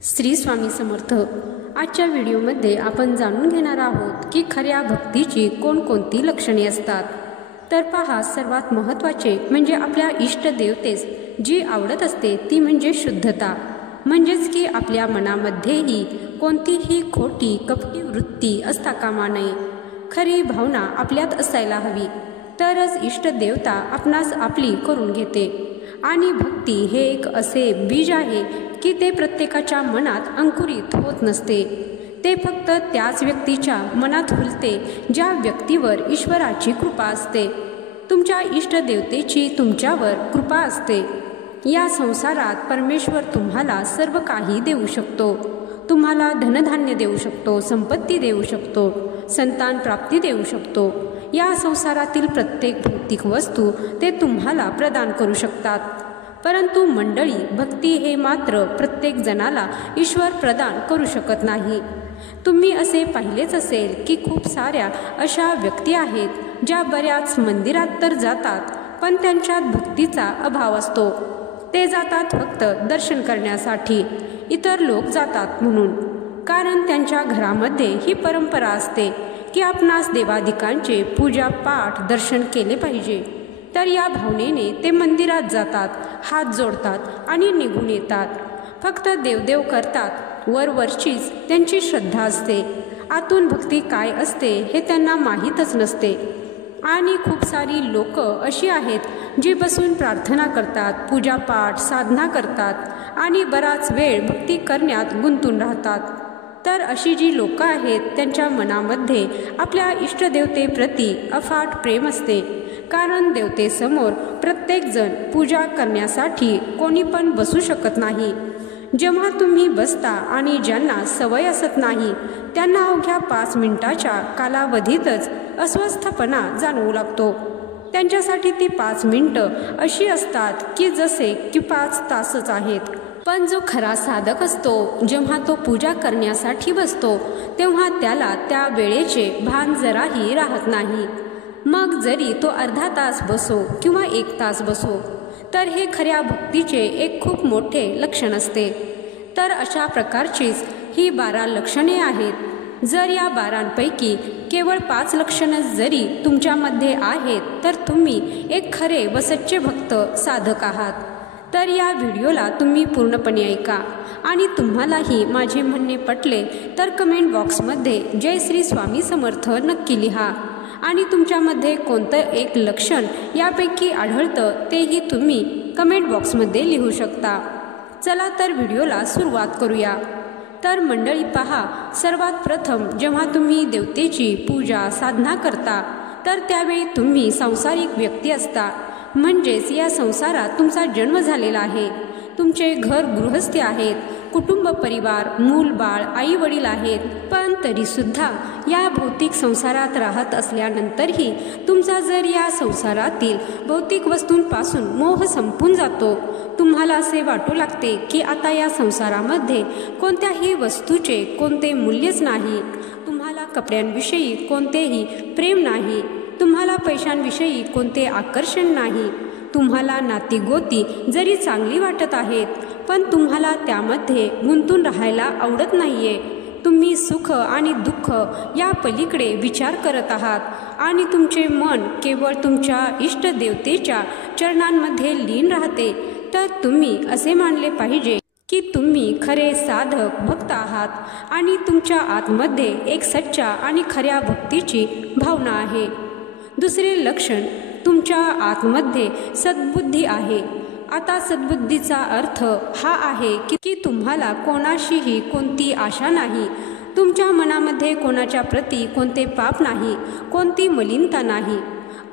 श्री स्वामी समर्थ। आजच्या व्हिडिओमध्ये आपण जाणून घेणार आहोत की खऱ्या भक्तीची कोणकोणती लक्षणे असतात। तर पहा, सर्वात महत्त्वाचे म्हणजे आपल्या इष्टदेवतेस जी आवडत असते ती म्हणजे शुद्धता, म्हणजेच की आपल्या मनामध्येही कोणतीही खोटी कपटी वृत्ती असता कामा नये। खरी भावना आपल्यात असायला हवी, तरच इष्टदेवता आपणास आपली करून घेते। आणि भक्ती हे एक असे बीज आहे की ते प्रत्येकाच्या मनात अंकुरित होत नसते, ते फक्त त्याच व्यक्तीच्या मनात फुलते ज्या व्यक्तीवर ईश्वराची कृपा असते। तुमच्या इष्टदेवतेची तुमच्यावर कृपा असते। या संसारात परमेश्वर तुम्हाला सर्व काही देऊ शकतो, तुम्हाला धनधान्य देऊ शकतो, संपत्ती देऊ शकतो, संतान प्राप्ती देऊ शकतो। या संसारातील प्रत्येक भौतिक वस्तू ते तुम्हाला प्रदान करू शकतात। परंतु मंडळी, भक्ती हे मात्र प्रत्येक जणाला ईश्वर प्रदान करू शकत नाही। तुम्ही असे पाहिलेच असेल की खूप साऱ्या अशा व्यक्ती आहेत ज्या बऱ्याच मंदिरात तर जातात, पण त्यांच्यात भक्तीचा अभाव असतो। ते जातात फक्त दर्शन करण्यासाठी, इतर लोक जातात म्हणून, कारण त्यांच्या घरामध्ये ही परंपरा असते की आपणास देवादिकांचे पूजा पाठ दर्शन केले पाहिजे। तर या भावनेने ते मंदिरात जातात, हात जोडतात आणि निघून येतात, फक्त देवदेव करतात। वरवरचीच त्यांची श्रद्धा असते, आतून भक्ती काय असते हे त्यांना माहीतच नसते। आणि खूप सारी लोक अशी आहेत जी बसून प्रार्थना करतात, पूजापाठ साधना करतात आणि बराच वेळ भक्ती करण्यात गुंतून राहतात। तर अशी जी लोक आहेत त्यांच्या मनामध्ये आपल्या इष्टदेवतेप्रती अफाट प्रेम असते, कारण देवतेसमोर प्रत्येकजण पूजा करण्यासाठी कोणी पण बसू शकत नाही। जेव्हा तुम्ही बसता आणि ज्यांना सवय असत नाही त्यांना अवघ्या 5 मिनिटाच्या कालावधीतच अस्वस्थपणा जाणवू लागतो। त्यांच्यासाठी ती 5 मिनिटं अशी असतात की जसे की 5 तासच आहेत। पण जो खरा साधक असतो, जेव्हा तो पूजा करण्यासाठी बसतो तेव्हा त्याला त्या वेळेचे भान जराही राहत नाही। मग जरी तो अर्धा तास बसो किंवा 1 तास बसो, तर हे खऱ्या भक्तीचे एक खूप मोठे लक्षण असते। तर अशा प्रकारचीच ही 12 लक्षणे आहेत। जर या 12पैकी केवळ 5 लक्षणे जरी तुमच्यामध्ये आहेत तर तुम्ही एक खरे व सच्चे भक्त साधक आहात। तर या व्हिडिओला तुम्ही पूर्णपणे ऐका आणि तुम्हालाही माझे म्हणणे पटले तर कमेंट बॉक्समध्ये जय श्री स्वामी समर्थ नक्की लिहा। आणि तुमच्यामध्ये कोणतं एक लक्षण यापैकी आढळतं तेही तुम्ही कमेंट बॉक्समध्ये लिहू शकता। चला तर व्हिडिओला सुरुवात करूया। तर मंडळी पहा, सर्वात प्रथम जेव्हा तुम्ही देवतेची पूजा साधना करता तर त्यावेळी तुम्ही सांसारिक व्यक्ती असता, म्हणजेच या संसारात तुमचा जन्म झालेला आहे। तुमचे घर गृहस्थी आहेत, कुटुंब परिवार, मूल बाळ, आई वडील आहेत, पण तरीसुद्धा या भौतिक संसारात राहत असल्यानंतरही तुमचा जर या संसारातील भौतिक वस्तूंपासून मोह संपून जातो, तुम्हाला असे वाटू लागते की आता या संसारामध्ये कोणत्याही वस्तूचे कोणते मूल्यच नाही, तुम्हाला कपड्यांविषयी कोणतेही प्रेम नाही, तुम्हाला पैशांविषयी कोणते आकर्षण नाही, तुम्हाला नातीगोती जरी चांगली वाटत आहेत पण तुम्हाला त्यामध्ये गुंतून राहायला आवडत नाहीये। तुम्ही सुख आणि दुःख या पलीकडे विचार करत आहात आणि तुमचे मन केवळ तुमच्या इष्टदेवतेच्या चरणांमध्ये लीन राहते, तर तुम्ही असे मानले पाहिजे की तुम्ही खरे साधक भक्त आहात आणि तुमच्या आतमध्ये एक सच्चा आणि खऱ्या भक्तीची भावना आहे। दुसरे लक्षण, तुमच्या आतमध्ये सद्बुद्धी आहे। आता सद्बुद्धीचा अर्थ हा आहे की तुम्हाला कोणाशीही कोणती आशा नाही, तुमच्या मनामध्ये कोणाच्या प्रती कोणते पाप नाही, कोणती मलिनता नाही।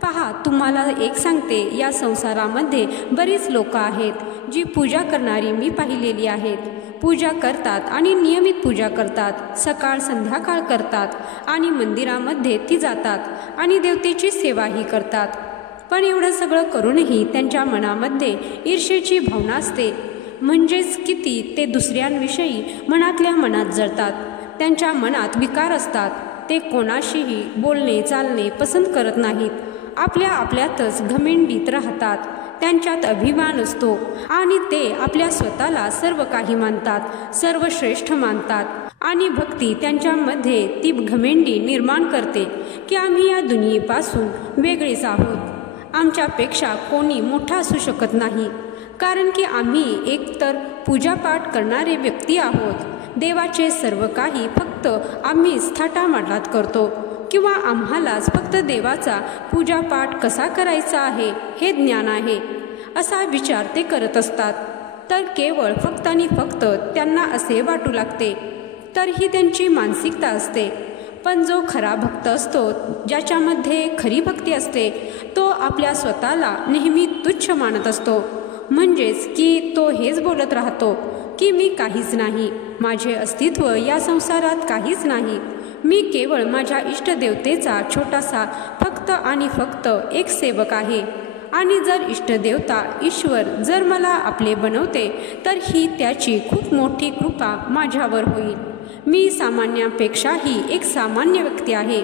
पहा, तुम्हाला एक सांगते, या संसारामध्ये बरीच लोक आहेत जी पूजा करणारी मी पाहिलेली आहेत। पूजा करतात आणि नियमित पूजा करतात, सकाळ संध्याकाळ करतात आणि मंदिरामध्ये ती जातात आणि देवतेची सेवाही करतात। पण एवढं सगळं करूनही त्यांच्या मनामध्ये ईर्षेची भावना असते, म्हणजेच किती ते दुसऱ्यांविषयी मनातल्या मनात जळतात। त्यांच्या मनात विकार असतात, ते कोणाशीही बोलणे चालणे पसंत करत नाहीत, आपल्या आपल्यातच घमेंडीत राहतात। त्यांच्यात अभिमान असतो आणि ते आपल्या स्वतःला सर्व काही मानतात, सर्वश्रेष्ठ मानतात आणि भक्ती त्यांच्यामध्ये ती घमेंडी निर्माण करते की आम्ही या दुनियेपासून वेगळेच आहोत, आमच्यापेक्षा कोणी मोठा असू शकत नाही, कारण की आम्ही एकतर पूजापाठ करणारे व्यक्ती आहोत, देवाचे सर्व काही फक्त आम्हीच थाटामाटात करतो किंवा आम्हालाच फक्त देवाचा पूजापाठ कसा करायचा आहे हे ज्ञान आहे असा विचार ते करत असतात. तर केवळ फक्त आणि फक्त त्यांना असे वाटू लागते, तर ही त्यांची मानसिकता असते. पण जो खरा भक्त असतो, ज्याच्यामध्ये खरी भक्ती असते, तो आपल्या स्वतःला नेहमी तुच्छ मानत असतो. म्हणजेच की तो हेच बोलत राहतो की मी काहीच नाही, माझे अस्तित्व या संसारात काहीच नाही, मी केवळ माझ्या इष्टदेवतेचा छोटासा फक्त आणि फक्त एक सेवक आहे. आणि जर इष्टदेवता ईश्वर जर मला आपले बनवते तर ही त्याची खूप मोठी कृपा माझ्यावर होईल. मी सामान्यापेक्षाही एक सामान्य व्यक्ती आहे,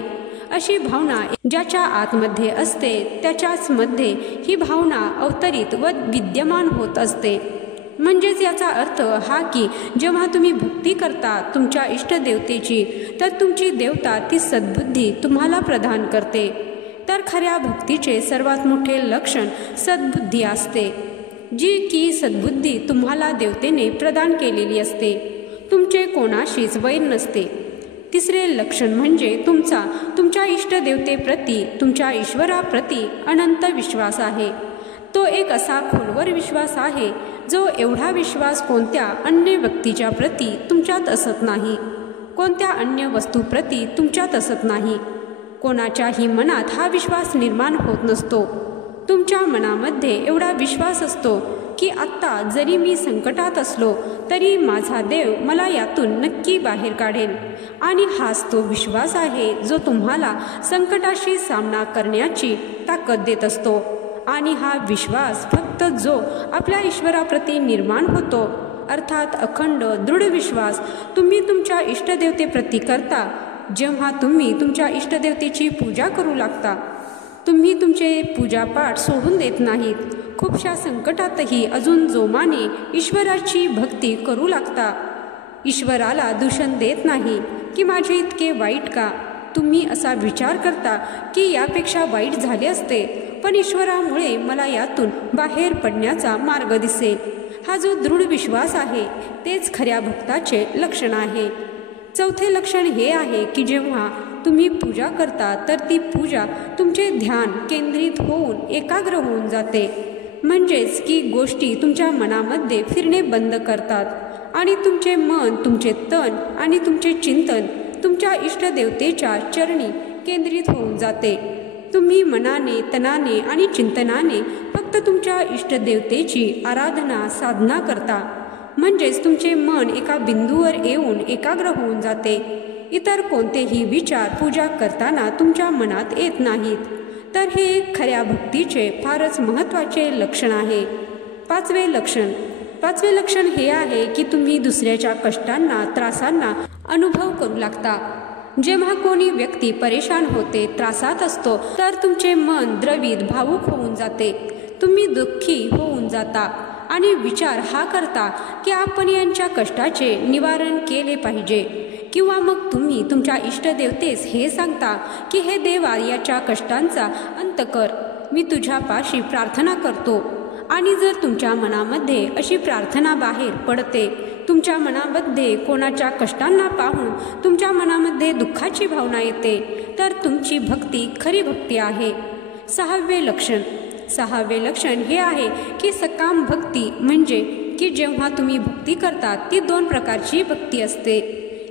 अशी भावना ज्याच्या आतमध्ये असते त्याच्याच मध्ये ही भावना अवतरित व विद्यमान होत असते. म्हणजेच याचा अर्थ हा की जेव्हा तुम्ही भक्ती करता तुमच्या इष्टदेवतेची, तर तुमची देवता ती सद्बुद्धी तुम्हाला प्रदान करते. तर खऱ्या भक्तीचे सर्वात मोठे लक्षण सद्बुद्धी असते, जी की सद्बुद्धी तुम्हाला देवतेने प्रदान केलेली असते, तुमचे कोणाशीच वैर नसते. तिसरे लक्षण म्हणजे तुमच्या इष्टदेवतेप्रती, तुमच्या ईश्वराप्रती अनंत विश्वास आहे. तो एक असा खोलवर विश्वास आहे जो एवढा विश्वास कोणत्या अन्य व्यक्तीच्या प्रती तुमच्यात असत नाही, कोणत्या अन्य वस्तूप्रती तुमच्यात असत नाही. कोणाच्याही मनात हा विश्वास निर्माण होत नसतो. तुमच्या मनामध्ये एवढा विश्वास असतो की आत्ता जरी मी संकटात असलो तरी माझा देव मला यातून नक्की बाहेर काढेल. आणि हाच तो विश्वास आहे जो तुम्हाला संकटाशी सामना करण्याची ताकद देत असतो. आणि हा विश्वास फक्त जो आपल्या ईश्वराप्रती निर्माण होतो, अर्थात अखंड दृढ विश्वास तुम्ही तुमच्या इष्टदेवतेप्रती करता. जेव्हा तुम्ही तुमच्या इष्टदेवतेची पूजा करू लागता, तुम्ही तुमचे पूजापाठ सोडून देत नाहीत. खूपशा संकटातही अजून जोमाने ईश्वराची भक्ती करू लागता. ईश्वराला दूषण देत नाही की माझे इतके वाईट का. तुम्ही असा विचार करता की यापेक्षा वाईट झाले असते, पण ईश्वरामुळे मला यातून बाहेर पडण्याचा मार्ग दिसेल. हा जो दृढ विश्वास आहे तेच खऱ्या भक्ताचे लक्षण आहे. चौथे लक्षण हे आहे की जेव्हा तुम्ही पूजा करता तर ती पूजा तुमचे ध्यान केंद्रित होऊन एकाग्र होऊन जाते. म्हणजेच की गोष्टी तुमच्या मनामध्ये फिरणे बंद करतात आणि तुमचे मन, तुमचे तन आणि तुमचे चिंतन तुमच्या इष्टदेवतेच्या चरणी केंद्रित होऊन जाते. तुम्ही मनाने, तनाने आणि चिंतनाने फक्त तुमच्या इष्टदेवतेची आराधना, साधना करता. म्हणजेच तुमचे मन एका बिंदूवर येऊन एकाग्र होऊन जाते. इतर कोणतेही विचार पूजा करताना तुमच्या मनात येत नाहीत. तर हे खऱ्या भक्तीचे फारच महत्त्वाचे लक्षण आहे. पाचवे लक्षण हे आहे की तुम्ही दुसऱ्याच्या कष्टांना, त्रासांना अनुभव करू लागता. जेव्हा कोणी व्यक्ती परेशान होते, त्रासात असतो, तर तुमचे मन द्रवित, भावूक होऊन जाते. तुम्ही दुःखी होऊन जाता आणि विचार हा करता की आपण यांच्या कष्टाचे निवारण केले पाहिजे. किंवा मग तुम्ही तुमच्या इष्टदेवतेस हे सांगता की हे देवा, याच्या कष्टांचा अंत कर, मी तुझ्यापाशी प्रार्थना करतो. आणि जर तुमच्या मनामध्ये अशी प्रार्थना बाहेर पडते, तुमच्या मनामध्ये कोणाच्या कष्टांना पाहून तुमच्या मनामध्ये दुःखाची भावना येते, तर तुमची भक्ती खरी भक्ती आहे. सहावे लक्षण हे आहे की सकाम भक्ती, म्हणजे की जेव्हा तुम्ही भक्ती करता ती दोन प्रकारची भक्ती असते,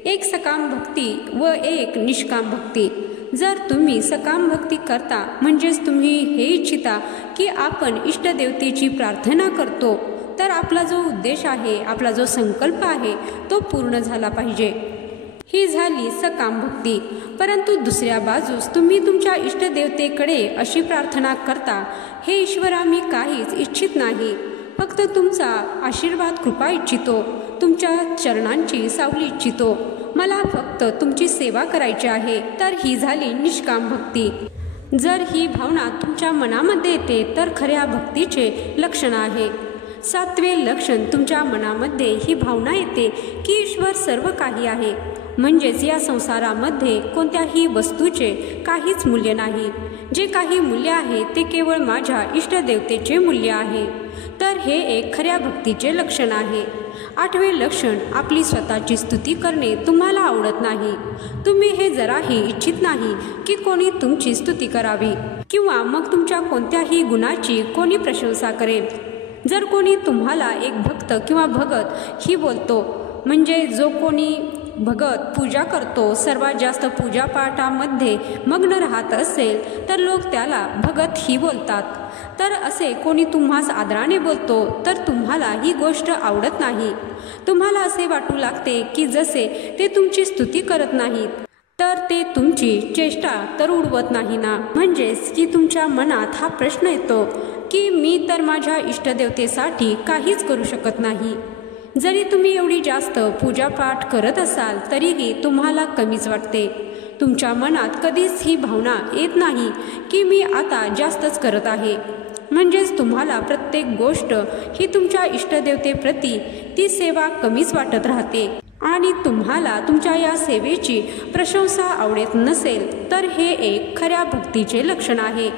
एक सकाम भक्ती व एक निष्काम भक्ती. जर तुम्ही सकाम भक्ती करता म्हणजेच तुम्ही हे इच्छिता की आपण इष्टदेवतेची प्रार्थना करतो, तर आपला जो उद्देश आहे, आपला जो संकल्प आहे तो पूर्ण झाला पाहिजे. ही झाली सकाम भक्ती. परंतु दुसऱ्या बाजूस तुम्ही तुमच्या इष्टदेवतेकडे अशी प्रार्थना करता, हे ईश्वरा, मी काहीच इच्छित नाही, फक्त तुमचा आशीर्वाद, कृपा इच्छितो, तुमच्या चरणांची सावली इच्छितो, मला फक्त तुमची सेवा करायची आहे. तर ही झाली निष्काम भक्ती. जर ही भावना तुमच्या मनामध्ये येते तर खऱ्या भक्तीचे लक्षण आहे. 7वे लक्षण, तुमच्या मनामध्ये ही भावना येते की ईश्वर सर्व काही आहे, म्हणजेच या संसारामध्ये कोणत्याही वस्तूचे काहीच मूल्य नाही. जे काही मूल्य आहे ते केवळ माझ्या इष्टदेवतेचे मूल्य आहे. तर हे एक खऱ्या भक्तीचे लक्षण आहे. 8वे लक्षण, आपली स्वतःची स्तुती करणे तुम्हाला आवडत नाही. तुम्ही हे जराही इच्छित नाही की कोणी तुमची स्तुती करावी किंवा मग तुमच्या कोणत्याही गुणाची कोणी प्रशंसा करेल. जर कोणी तुम्हाला एक भक्त किंवा भगत ही बोलतो, म्हणजे जो कोणी भगत पूजा करतो, सर्वात जास्त पूजापाठामध्ये मग्न राहत असेल तर लोक त्याला भगत ही बोलतात. तर असे कोणी तुम्हास आदराने बोलतो तर तुम्हाला ही गोष्ट आवडत नाही. तुम्हाला असे वाटू लागते की जसे ते तुमची स्तुती करत नाहीत तर ते तुमची चेष्टा तर उडवत नाही ना. म्हणजेच की तुमच्या मनात हा प्रश्न येतो की मी तर माझ्या इष्टदेवतेसाठी काहीच करू शकत नाही. जरी तुम्ही एवढी जास्त पूजापाठ करत असाल तरीही तुम्हाला कमीच वाटते. तुमच्या मनात कधीच ही भावना येत नाही की मी आता जास्तच करत आहे. म्हणजेच तुम्हाला प्रत्येक गोष्ट ही तुमच्या इष्टदेवतेप्रती ती सेवा कमीच वाटत राहते आणि तुम्हाला तुमच्या या सेवेची प्रशंसा आवडत नसेल तर हे एक खऱ्या भक्तीचे लक्षण आहे.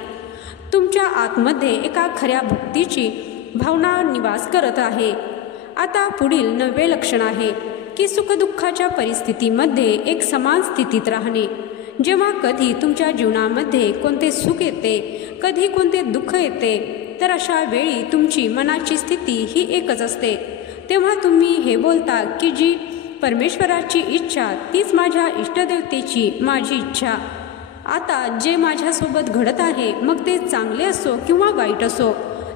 तुमच्या आतमध्ये एका खऱ्या भक्तीची भावना निवास करत आहे. आता पुढील 9वे लक्षण आहे की सुखदुःखाच्या परिस्थितीमध्ये एक समान स्थितीत राहणे. जेव्हा कधी तुमच्या जीवनामध्ये कोणते सुख येते, कधी कोणते दुःख येते, तर अशा वेळी तुमची मनाची स्थिती ही एकच असते. तेव्हा तुम्ही हे बोलता की जी परमेश्वराची इच्छा तीच माझ्या इष्टदेवतेची माझी इच्छा. आता जे माझ्यासोबत घडत आहे, मग ते चांगले असो किंवा वाईट असो,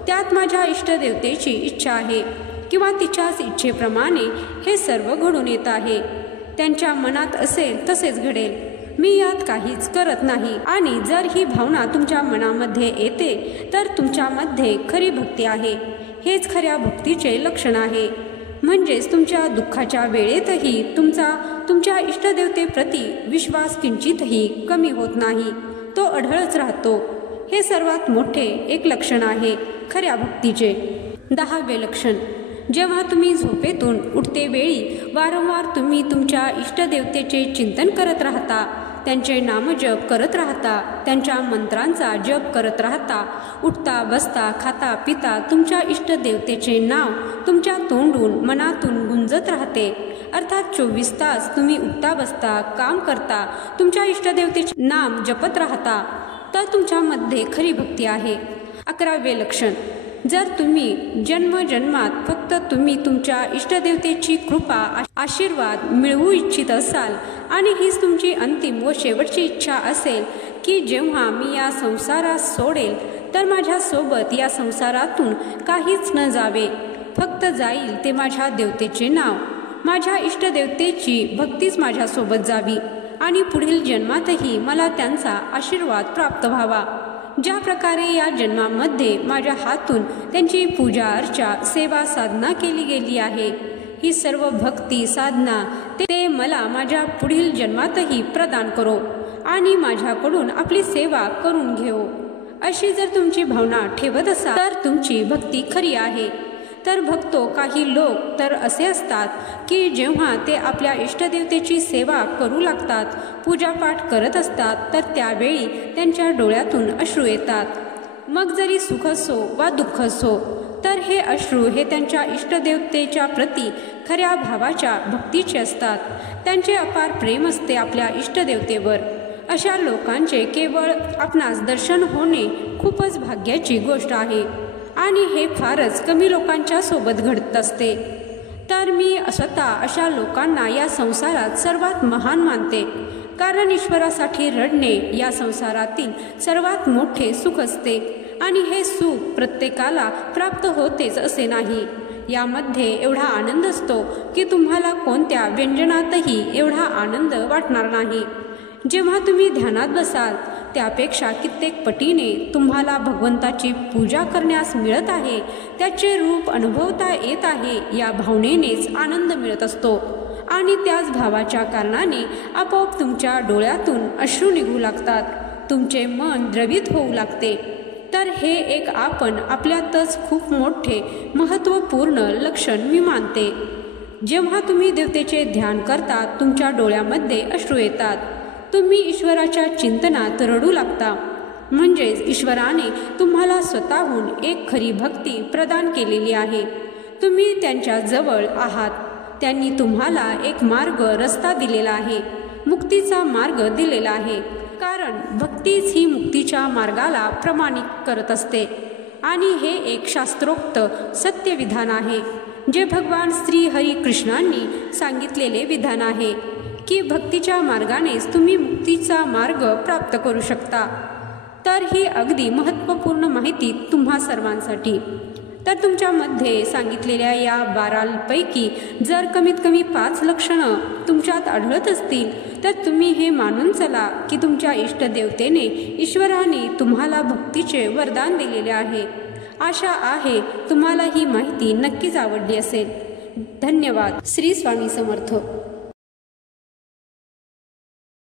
त्यात माझ्या इष्टदेवतेची इच्छा आहे किंवा तिच्याच इच्छेप्रमाणे हे सर्व घडून येत आहे. त्यांच्या मनात असेल तसेच घडेल. मी यात काहीच करत नाही. आणि जर ही भावना तुमच्या मनामध्ये येते तर तुमच्यामध्ये खरी भक्ती आहे. हेच खऱ्या भक्तीचे लक्षण आहे. म्हणजेच तुमच्या दुःखाच्या वेळेतही तुमच्या इष्टदेवतेप्रती विश्वास किंचितही कमी होत नाही, तो अढळच राहतो. हे सर्वात मोठे एक लक्षण आहे खऱ्या भक्तीचे. 10वे लक्षण, जेव्हा तुम्ही झोपेतून उठते वेळी वारंवार तुम्ही तुमच्या इष्टदेवतेचे चिंतन करत राहता, त्यांचे नामजप करत राहता, त्यांच्या मंत्रांचा जप करत राहता. उठता बसता खाता पिता तुमच्या इष्टदेवतेचे नाव तुमच्या तोंडून मनातून गुंजत राहते. अर्थात 24 तास तुम्ही उठता बसता काम करता, तुमच्या इष्टदेवतेचे नाम जपत राहता, तर तुमच्यामध्ये खरी भक्ती आहे. 11वे लक्षण, जर तुम्ही जन्मजन्मात फक्त तुम्ही तुमच्या इष्टदेवतेची कृपा आशीर्वाद मिळवू इच्छित असाल आणि हीच तुमची अंतिम व शेवटची इच्छा असेल की जेव्हा मी या संसारात सोडेल तर माझ्यासोबत या संसारातून काहीच न जावे, फक्त जाईल ते माझ्या देवतेचे नाव, माझ्या इष्टदेवतेची भक्तीच माझ्यासोबत जावी आणि पुढील जन्मातही मला त्यांचा आशीर्वाद प्राप्त व्हावा. ज्या प्रकारे या जन्मामध्ये माझ्या हातून त्यांची पूजा अर्चा सेवा साधना केली गेली आहे, ही सर्व भक्ती साधना ते मला माझ्या पुढील जन्मातही प्रदान करो आणि माझ्याकडून आपली सेवा करून घेऊ. अशी जर तुमची भावना ठेवत असाल तर तुमची भक्ती खरी आहे. तर भक्तो, काही लोक तर असे असतात की जेव्हा ते आपल्या इष्टदेवतेची सेवा करू लागतात, पूजापाठ करत असतात, तर त्यावेळी त्यांच्या डोळ्यातून अश्रू येतात. मग जरी सुख असो वा दुःख असो, तर हे अश्रू हे त्यांच्या इष्टदेवतेच्या प्रती खऱ्या भावाच्या भक्तीचे असतात. त्यांचे अपार प्रेम असते आपल्या इष्टदेवतेवर. अशा लोकांचे केवळ आपणास दर्शन होणे खूपच भाग्याची गोष्ट आहे आणि हे फारच कमी लोकांच्या सोबत घडत असते. तर मी स्वतः अशा लोकांना या संसारात सर्वात महान मानते, कारण ईश्वरासाठी रडणे या संसारातील सर्वात मोठे सुख असते आणि हे सुख प्रत्येकाला प्राप्त होतेच असे नाही. यामध्ये एवढा आनंद असतो की तुम्हाला कोणत्या व्यंजनातही एवढा आनंद वाटणार नाही. जेव्हा तुम्ही ध्यानात बसाल त्यापेक्षा कित्येक पटीने तुम्हाला भगवंताची पूजा करण्यास मिळत आहे, त्याचे रूप अनुभवता येत आहे, या भावनेनेच आनंद मिळत असतो आणि त्याच भावाच्या कारणाने आपोआप तुमच्या डोळ्यातून अश्रू निघू लागतात. तुमचे मन द्रवित होऊ लागते। तर हे एक आपण आपल्यातच खूप मोठे महत्त्वपूर्ण लक्षण मी मानते। जेव्हा तुम्ही देवतेचे ध्यान करता तुमच्या डोळ्यामध्ये अश्रू येतात, तुम्ही ईश्वराच्या चिंतनात रडू लागता, म्हणजेच ईश्वराने तुम्हाला स्वतःहून एक खरी भक्ती प्रदान केलेली आहे। तुम्ही त्यांच्या जवळ आहात, त्यांनी तुम्हाला एक मार्ग रस्ता दिलेला आहे, मुक्तीचा मार्ग दिलेला आहे, कारण भक्तीच ही मुक्तीच्या मार्गाला प्रमाणित करत असते। आणि हे एक शास्त्रोक्त सत्य विधान आहे, जे भगवान श्री हरी कृष्णांनी सांगितलेले विधान आहे की भक्तीच्या मार्गानेच तुम्ही मुक्तीचा मार्ग प्राप्त करू शकता। तर ही अगदी महत्त्वपूर्ण माहिती तुम्हा सर्वांसाठी। तर तुमच्यामध्ये सांगितलेल्या या 12 पैकी जर कमीत कमी 5 लक्षणं तुमच्यात आढळत असतील, तर तुम्ही हे मानून चला की तुमच्या इष्टदेवतेने ईश्वराने तुम्हाला भक्तीचे वरदान दिलेले आहे। आशा आहे तुम्हाला ही माहिती नक्कीच आवडली असेल। धन्यवाद। श्री स्वामी समर्थ।